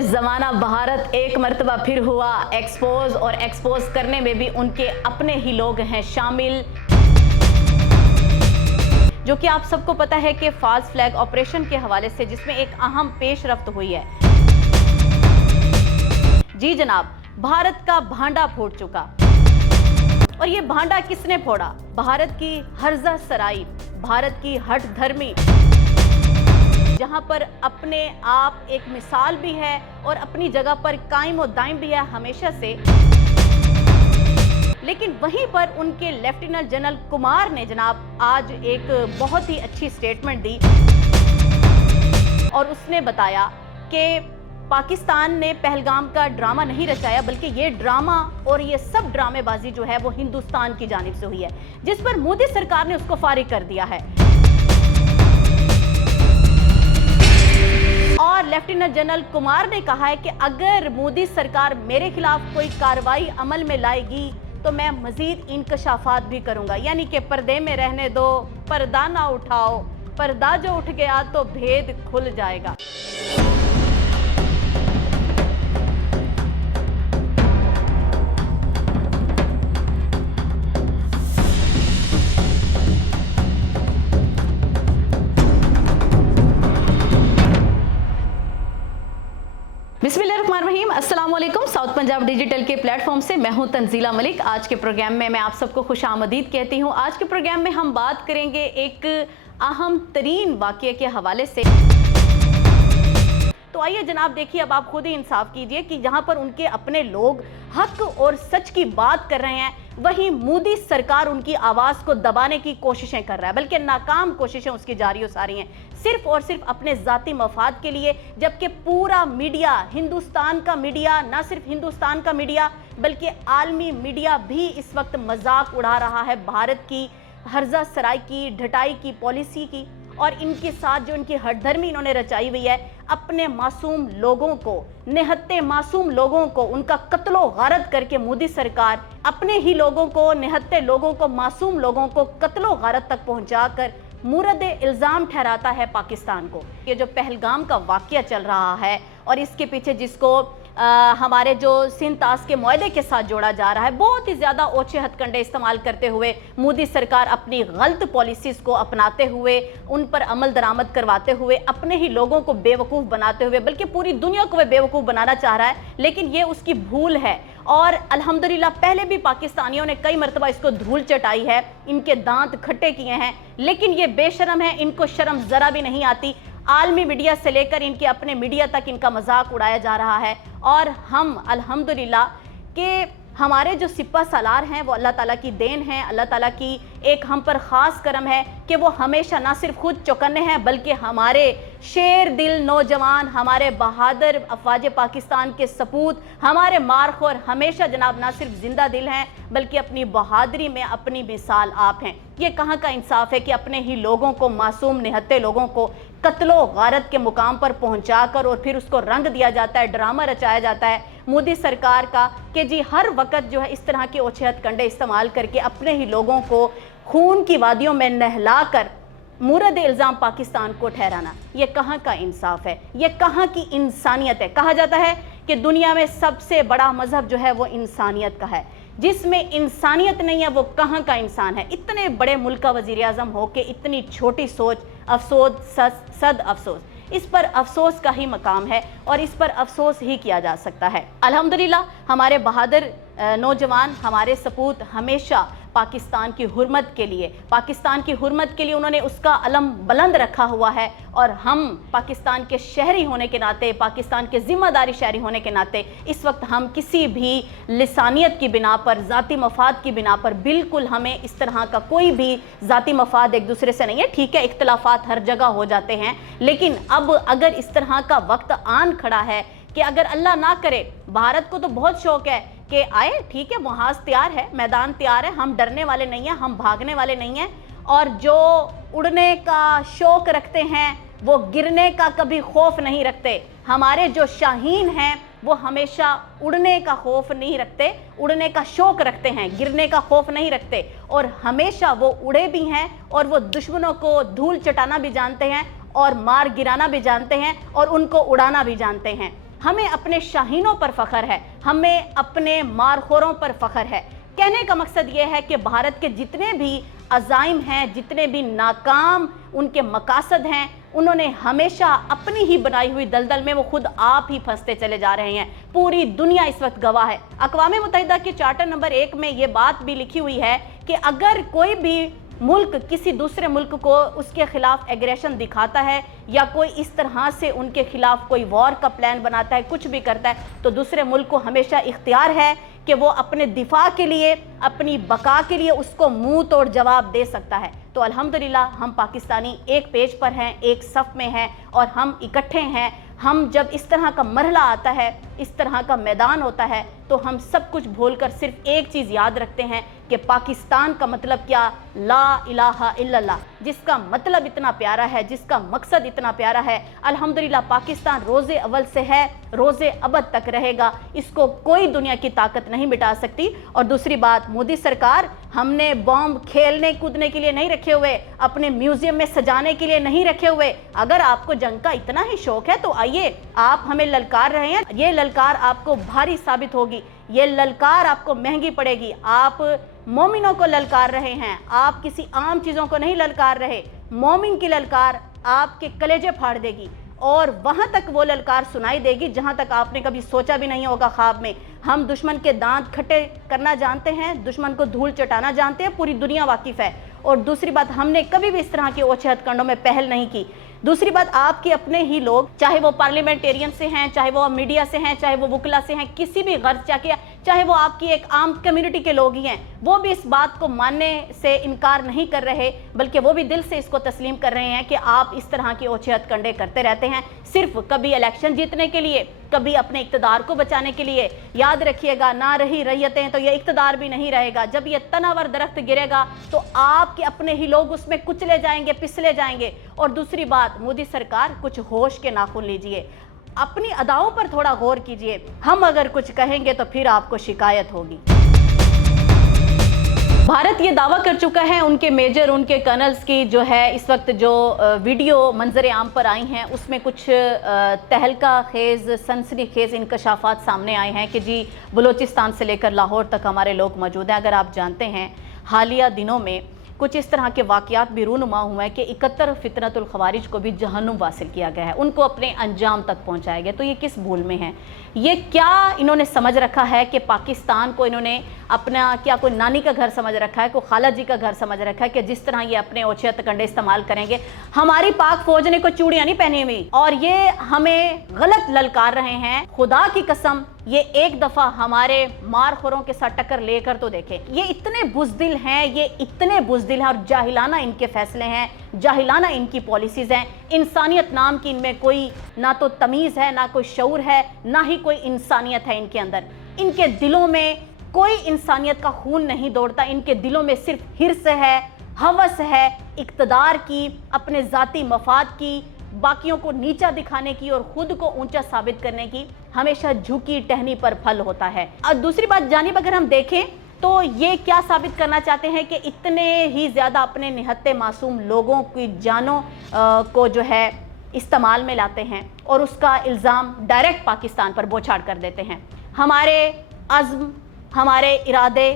ज़माना भारत एक मर्तबा फिर हुआ एक्सपोज, और एक्सपोज करने में भी उनके अपने ही लोग हैं शामिल। जो कि आप सबको पता है कि फॉल्स फ्लैग ऑपरेशन के हवाले से जिसमें एक अहम पेशरफ्त हुई है। जी जनाब, भारत का भांडा फूट चुका। और ये भांडा किसने फोड़ा? भारत की हर्जा सराई, भारत की हठ धर्मी, जहां पर अपने आप एक मिसाल भी है और अपनी जगह पर कायम और दायम भी है हमेशा से। लेकिन वहीं पर उनके लेफ्टिनेंट जनरल कुमार ने जनाब आज एक बहुत ही अच्छी स्टेटमेंट दी और उसने बताया कि पाकिस्तान ने पहलगाम का ड्रामा नहीं रचाया, बल्कि ये ड्रामा और ये सब ड्रामेबाजी जो है वो हिंदुस्तान की जानिब से हुई है, जिस पर मोदी सरकार ने उसको फारिग कर दिया है। और लेफ्टिनेंट जनरल कुमार ने कहा है कि अगर मोदी सरकार मेरे खिलाफ कोई कार्रवाई अमल में लाएगी तो मैं मजीद इंकशाफात भी करूंगा, यानी कि पर्दे में रहने दो, पर्दा ना उठाओ, पर्दा जो उठ गया तो भेद खुल जाएगा। बिस्मिल्लाहिर्रहमानिर्रहीम, अस्सलाम वालेकुम। साउथ पंजाब डिजिटल के प्लेटफॉर्म से मैं हूं तंजीला मलिक। आज के प्रोग्राम में मैं आप सबको खुशामदीद कहती हूं। आज के प्रोग्राम में हम बात करेंगे एक अहम तरीन वाक़ये के हवाले से। तो आइए जनाब, देखिए, अब आप खुद ही इंसाफ कीजिए कि जहां पर उनके अपने लोग हक और सच की बात कर रहे हैं, वहीं मोदी सरकार उनकी आवाज़ को दबाने की कोशिशें कर रहा है, बल्कि नाकाम कोशिशें उसकी जारी हो सारी हैं, सिर्फ और सिर्फ अपने ज़ाती मफाद के लिए। जबकि पूरा मीडिया, हिंदुस्तान का मीडिया, ना सिर्फ हिंदुस्तान का मीडिया बल्कि आलमी मीडिया भी इस वक्त मजाक उड़ा रहा है भारत की हर्जा सराई की, ढटाई की पॉलिसी की, और इनके साथ जो इनकी हठधर्मी इन्होंने रचाई हुई है, अपने मासूम लोगों को, निहत्ते मासूम लोगों को उनका कत्लो गारत करके मोदी सरकार अपने ही लोगों को, निहत्ते लोगों को, मासूम लोगों को कत्लो गारत तक पहुंचाकर मुरद इल्ज़ाम ठहराता है पाकिस्तान को। ये जो पहलगाम का वाक़या चल रहा है और इसके पीछे जिसको हमारे जो सिंध ताश के मुआहदे के साथ जोड़ा जा रहा है, बहुत ही ज़्यादा ओछे हथकंडे इस्तेमाल करते हुए मोदी सरकार अपनी गलत पॉलिसीज़ को अपनाते हुए, उन पर अमल दरामद करवाते हुए, अपने ही लोगों को बेवकूफ़ बनाते हुए, बल्कि पूरी दुनिया को वह बेवकूफ़ बनाना चाह रहा है। लेकिन ये उसकी भूल है और अल्हम्दुलिल्लाह पहले भी पाकिस्तानियों ने कई मरतबा इसको धूल चटाई है, इनके दांत खट्टे किए हैं, लेकिन ये बेशरम है, इनको शर्म ज़रा भी नहीं आती। आलमी मीडिया से लेकर इनके अपने मीडिया तक इनका मजाक उड़ाया जा रहा है। और हम अल्हम्दुलिल्लाह के हमारे जो सिपा सालार हैं वो अल्लाह ताला की देन है, अल्लाह ताला की एक हम पर ख़ास करम है कि वो हमेशा ना सिर्फ खुद चौकन्ने हैं, बल्कि हमारे शेर दिल नौजवान, हमारे बहादुर अफवाज पाकिस्तान के सपूत, हमारे मारखोर हमेशा जनाब ना सिर्फ जिंदा दिल हैं बल्कि अपनी बहादुरी में अपनी मिसाल आप हैं। ये कहाँ का इंसाफ है कि अपने ही लोगों को, मासूम निहत्ते लोगों को कत्लो गारत के मुकाम पर पहुंचाकर और फिर उसको रंग दिया जाता है, ड्रामा रचाया जाता है मोदी सरकार का कि जी हर वक्त जो है इस तरह के ओछे हथकंडे इस्तेमाल करके अपने ही लोगों को खून की वादियों में नहलाकर मुरद इल्ज़ाम पाकिस्तान को ठहराना, ये कहाँ का इंसाफ है? ये कहाँ की इंसानियत है? कहा जाता है कि दुनिया में सबसे बड़ा मजहब जो है वो इंसानियत का है। जिसमें इंसानियत नहीं है वो कहाँ का इंसान है? इतने बड़े मुल्क का वज़ीर आज़म हो के इतनी छोटी सोच, अफसोस, सद अफसोस। इस पर अफसोस का ही मकाम है और इस पर अफसोस ही किया जा सकता है। अल्हम्दुलिल्लाह हमारे बहादुर नौजवान, हमारे सपूत हमेशा पाकिस्तान की हुर्मत के लिए, पाकिस्तान की हुर्मत के लिए उन्होंने उसका अलम बुलंद रखा हुआ है। और हम पाकिस्तान के शहरी होने के नाते, पाकिस्तान के ज़िम्मेदारी शहरी होने के नाते इस वक्त हम किसी भी लिसानियत की बिना पर, ज़ाती मफाद की बिना पर, बिल्कुल हमें इस तरह का कोई भी ज़ाती मफाद एक दूसरे से नहीं है। ठीक है, इख्तलाफात हर जगह हो जाते हैं, लेकिन अब अगर इस तरह का वक्त आन खड़ा है कि अगर अल्लाह ना करे, भारत को तो बहुत शौक है कि आए, ठीक है, मुहाज तैयार है, मैदान तैयार है, हम डरने वाले नहीं हैं, हम भागने वाले नहीं हैं, और जो उड़ने का शौक रखते हैं वो गिरने का कभी खौफ नहीं रखते। हमारे जो शाहीन हैं वो हमेशा उड़ने का खौफ नहीं रखते, उड़ने का शौक रखते हैं, गिरने का खौफ नहीं रखते, और हमेशा वो उड़े भी हैं और वो दुश्मनों को धूल चटाना भी जानते हैं और मार गिराना भी जानते हैं और उनको उड़ाना भी जानते हैं। हमें अपने शाहीनों पर फख्र है, हमें अपने मारखोरों पर फख्र है। कहने का मकसद ये है कि भारत के जितने भी अज़ाइम हैं, जितने भी नाकाम उनके मकासद हैं, उन्होंने हमेशा अपनी ही बनाई हुई दलदल में वो खुद आप ही फंसते चले जा रहे हैं। पूरी दुनिया इस वक्त गवाह है। अक़वाम मुत्तहिदा के चार्टर नंबर 1 में ये बात भी लिखी हुई है कि अगर कोई भी मुल्क किसी दूसरे मुल्क को उसके खिलाफ एग्रेशन दिखाता है या कोई इस तरह से उनके खिलाफ कोई वॉर का प्लान बनाता है, कुछ भी करता है, तो दूसरे मुल्क को हमेशा इख्तियार है कि वो अपने दिफा के लिए, अपनी बका के लिए उसको मुंह तोड़ जवाब दे सकता है। तो अल्हम्दुलिल्लाह हम पाकिस्तानी एक पेज पर हैं, एक सफ़ में हैं और हम इकट्ठे हैं। हम जब इस तरह का मरहला आता है, इस तरह का मैदान होता है, तो हम सब कुछ भूलकर सिर्फ एक चीज़ याद रखते हैं कि पाकिस्तान का मतलब क्या, ला इलाहा इल्लल्लाह, जिसका मतलब इतना प्यारा है, जिसका मकसद इतना प्यारा है। अल्हम्दुलिल्लाह पाकिस्तान रोज़े अव्वल से है, रोज़े अबद तक रहेगा, इसको कोई दुनिया की ताकत नहीं मिटा सकती। और दूसरी बात, मोदी सरकार, हमने बॉम्ब खेलने कूदने के लिए नहीं रखे हुए, अपने म्यूजियम में सजाने के लिए नहीं रखे हुए। अगर आपको जंग का इतना ही शौक है तो आइए, आप हमें ललकार रहे हैं, ये ललकार आपको भारी साबित होगी, ये ललकार आपको महंगी पड़ेगी। आप मोमिनों को ललकार रहे हैं, आप किसी आम चीज़ों को नहीं ललकार रहे। मोमिन की ललकार आपके कलेजे फाड़ देगी और वहाँ तक वो ललकार सुनाई देगी जहाँ तक आपने कभी सोचा भी नहीं होगा ख्वाब में। हम दुश्मन के दांत खट्टे करना जानते हैं, दुश्मन को धूल चटाना जानते हैं, पूरी दुनिया वाकिफ़ है। और दूसरी बात, हमने कभी भी इस तरह के ओछे हथकंडों में पहल नहीं की। दूसरी बात, आपके अपने ही लोग, चाहे वो पार्लियामेंटेरियन से हैं, चाहे वो मीडिया से हैं, चाहे वो वकला से हैं, किसी भी गर्ज चाहे वो आपकी एक आम कम्युनिटी के लोग ही हैं, वो भी इस बात को मानने से इनकार नहीं कर रहे, बल्कि वो भी दिल से इसको तस्लीम कर रहे हैं कि आप इस तरह के ओछे हथकंडे करते रहते हैं, सिर्फ कभी इलेक्शन जीतने के लिए, कभी अपने इक़्तिदार को बचाने के लिए। याद रखिएगा, ना रही रैयतें तो ये इक़्तिदार भी नहीं रहेगा। जब ये तनावर दरख्त गिरेगा तो आपके अपने ही लोग उसमें कुचले जाएंगे, पिसले जाएंगे। और दूसरी बात, मोदी सरकार, कुछ होश के नाखून लीजिए, अपनी अदाओं पर थोड़ा गौर कीजिए। हम अगर कुछ कहेंगे तो फिर आपको शिकायत होगी। भारत ये दावा कर चुका है, उनके मेजर, उनके कर्नल्स की जो है इस वक्त जो वीडियो मंजर आम पर आई हैं, उसमें कुछ तहलका खेज़, सनसनी खेज़ इंकशाफात सामने आए हैं कि जी बलूचिस्तान से लेकर लाहौर तक हमारे लोग मौजूद हैं। अगर आप जानते हैं, हालिया दिनों में कुछ इस तरह के वाक़यात भी रूनुमा हुए हैं कि 71 फितनतुल खवारिज को भी जहन्नुम वासिल किया गया है, उनको अपने अंजाम तक पहुंचाया गया। तो ये किस भूल में है? ये क्या इन्होंने समझ रखा है कि पाकिस्तान को इन्होंने अपना क्या कोई नानी का घर समझ रखा है, कोई खाला जी का घर समझ रखा है कि जिस तरह ये अपने ओछे हथकंडे इस्तेमाल करेंगे? हमारी पाक फौज ने कोई चूड़ियाँ नहीं पहनी हुई और ये हमें गलत ललकार रहे हैं। खुदा की कसम, ये एक दफ़ा हमारे मारखोरों के साथ टक्कर लेकर तो देखें। ये इतने बुज़दिल हैं, ये इतने बुज़दिल हैं और जाहिलाना इनके फैसले हैं, जाहिलाना इनकी पॉलिसीज़ हैं। इंसानियत नाम की इनमें कोई ना तो तमीज़ है, ना कोई शऊर है, ना ही कोई इंसानियत है इनके अंदर। इनके दिलों में कोई इंसानियत का खून नहीं दौड़ता, इनके दिलों में सिर्फ हिर्स है, हवस है, इक़्तिदार की, अपने ज़ाती मफाद की, बाकियों को नीचा दिखाने की और खुद को ऊंचा साबित करने की। हमेशा झुकी टहनी पर फल होता है। और दूसरी बात, जानिब अगर हम देखें तो ये क्या साबित करना चाहते हैं कि इतने ही ज़्यादा अपने निहत्ते मासूम लोगों की जानों को जो है इस्तेमाल में लाते हैं और उसका इल्ज़ाम डायरेक्ट पाकिस्तान पर बौछार कर देते हैं। हमारे अज़्म, हमारे इरादे,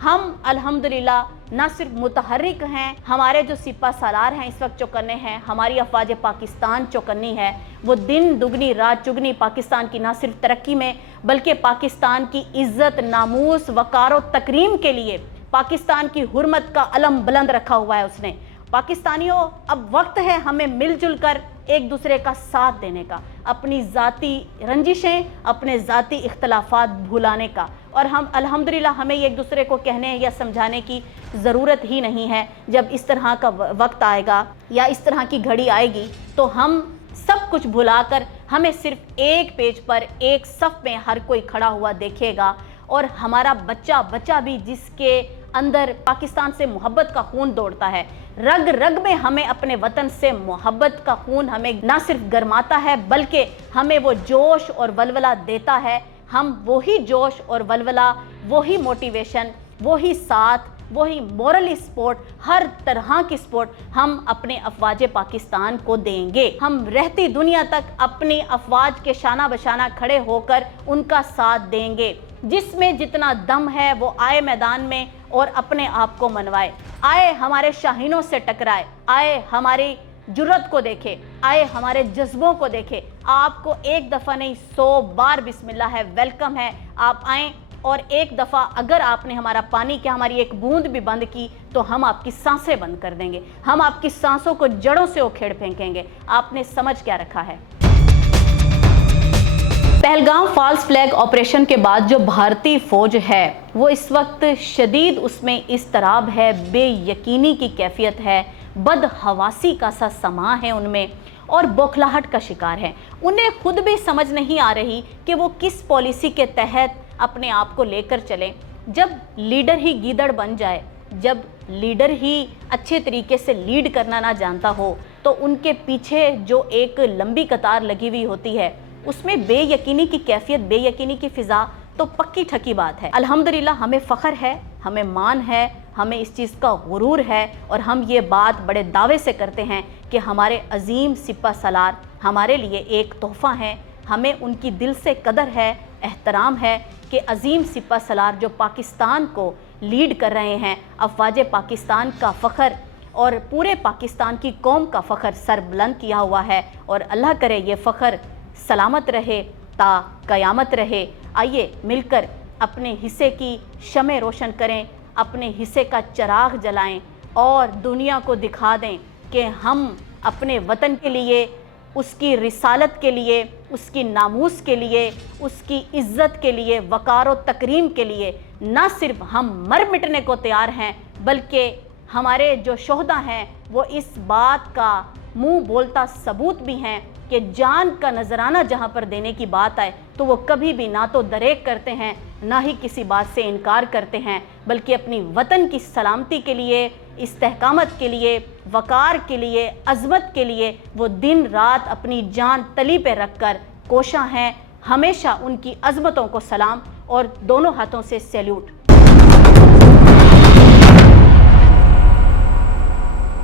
हम अल्हम्दुलिल्लाह ना सिर्फ मुतहर्रिक हैं, हमारे जो सिपा सालार हैं इस वक्त चौकन्ने हैं, हमारी अफवाज पाकिस्तान चौकन्नी है। वो दिन दुगनी रात चुगनी पाकिस्तान की ना सिर्फ तरक्की में बल्कि पाकिस्तान की इज़्ज़त, नामूस, वक़ार और तकरीम के लिए पाकिस्तान की हुर्मत का अलम बुलंद रखा हुआ है उसने। पाकिस्तानियों, अब वक्त है हमें मिलजुल कर एक दूसरे का साथ देने का, अपनी ज़ाती रंजिशें, अपने ज़ाती इख्तलाफात भुलाने का। और हम अल्हम्दुलिल्लाह हमें एक दूसरे को कहने या समझाने की ज़रूरत ही नहीं है। जब इस तरह का वक्त आएगा या इस तरह की घड़ी आएगी तो हम सब कुछ भुलाकर हमें सिर्फ एक पेज पर, एक सफ़ में हर कोई खड़ा हुआ देखेगा और हमारा बच्चा भी जिसके अंदर पाकिस्तान से मोहब्बत का खून दौड़ता है, रग रग में हमें अपने वतन से मोहब्बत का खून हमें ना सिर्फ गरमाता है बल्कि हमें वो जोश और वलवला देता है। हम वही जोश और वलवला, वही मोटिवेशन, वही साथ, वही मॉरली सपोर्ट, हर तरह की सपोर्ट हम अपने अफवाज पाकिस्तान को देंगे। हम रहती दुनिया तक अपनी अफवाज के शाना बशाना खड़े होकर उनका साथ देंगे। जिसमें जितना दम है वो आए मैदान में और अपने आप को मनवाए, आए हमारे शाहीनों से टकराए, आए हमारी जुर्रत को देखे, आए हमारे जज्बों को देखे। आपको एक दफ़ा नहीं 100 बार बिस्मिल्लाह है, वेलकम है। आप आएँ और एक दफ़ा अगर आपने हमारा पानी क्या हमारी एक बूंद भी बंद की तो हम आपकी सांसें बंद कर देंगे, हम आपकी सांसों को जड़ों से उखेड़ फेंकेंगे। आपने समझ क्या रखा है? पहलगाम फॉल्स फ्लैग ऑपरेशन के बाद जो भारतीय फौज है वो इस वक्त शदीद उसमें इस्तराब है, बेयकीनी की कैफियत है, बदहवासी का सा समा है उनमें और बौखलाहट का शिकार है। उन्हें खुद भी समझ नहीं आ रही कि वो किस पॉलिसी के तहत अपने आप को लेकर चलें। जब लीडर ही गीदड़ बन जाए, जब लीडर ही अच्छे तरीके से लीड करना ना जानता हो तो उनके पीछे जो एक लंबी कतार लगी हुई होती है उसमें बेयकीनी की कैफियत, बेयकीनी की फ़िज़ा तो पक्की ठकी बात है। अल्हम्दुलिल्लाह हमें फ़ख्र है, हमें मान है, हमें इस चीज़ का गुरूर है और हम ये बात बड़े दावे से करते हैं कि हमारे अजीम सिपा सलार हमारे लिए एक तोहफ़ा हैं। हमें उनकी दिल से कदर है, एहतराम है कि अजीम सिपा सलार जो पाकिस्तान को लीड कर रहे हैं, अफवाज पाकिस्तान का फ़ख्र और पूरे पाकिस्तान की कौम का फ़ख्र सर बुलंद किया हुआ है और अल्लाह करे ये फ़ख्र सलामत रहे ता क़यामत रहे। आइए मिलकर अपने हिस्से की शमें रोशन करें, अपने हिस्से का चिराग जलाएं और दुनिया को दिखा दें कि हम अपने वतन के लिए, उसकी रिसालत के लिए, उसकी नामूस के लिए, उसकी इज़्ज़त के लिए, वक़ार व तकरीम के लिए न सिर्फ हम मर मिटने को तैयार हैं बल्कि हमारे जो शोहदा हैं वो इस बात का मुंह बोलता सबूत भी हैं कि जान का नजराना जहां पर देने की बात आए तो वो कभी भी ना तो दरेक करते हैं ना ही किसी बात से इनकार करते हैं, बल्कि अपनी वतन की सलामती के लिए, इस्तेहकामत के लिए, वक़ार के लिए, अज़मत के लिए वो दिन रात अपनी जान तली पे रख कर कोशा हैं। हमेशा उनकी अज़मतों को सलाम और दोनों हाथों से सैल्यूट।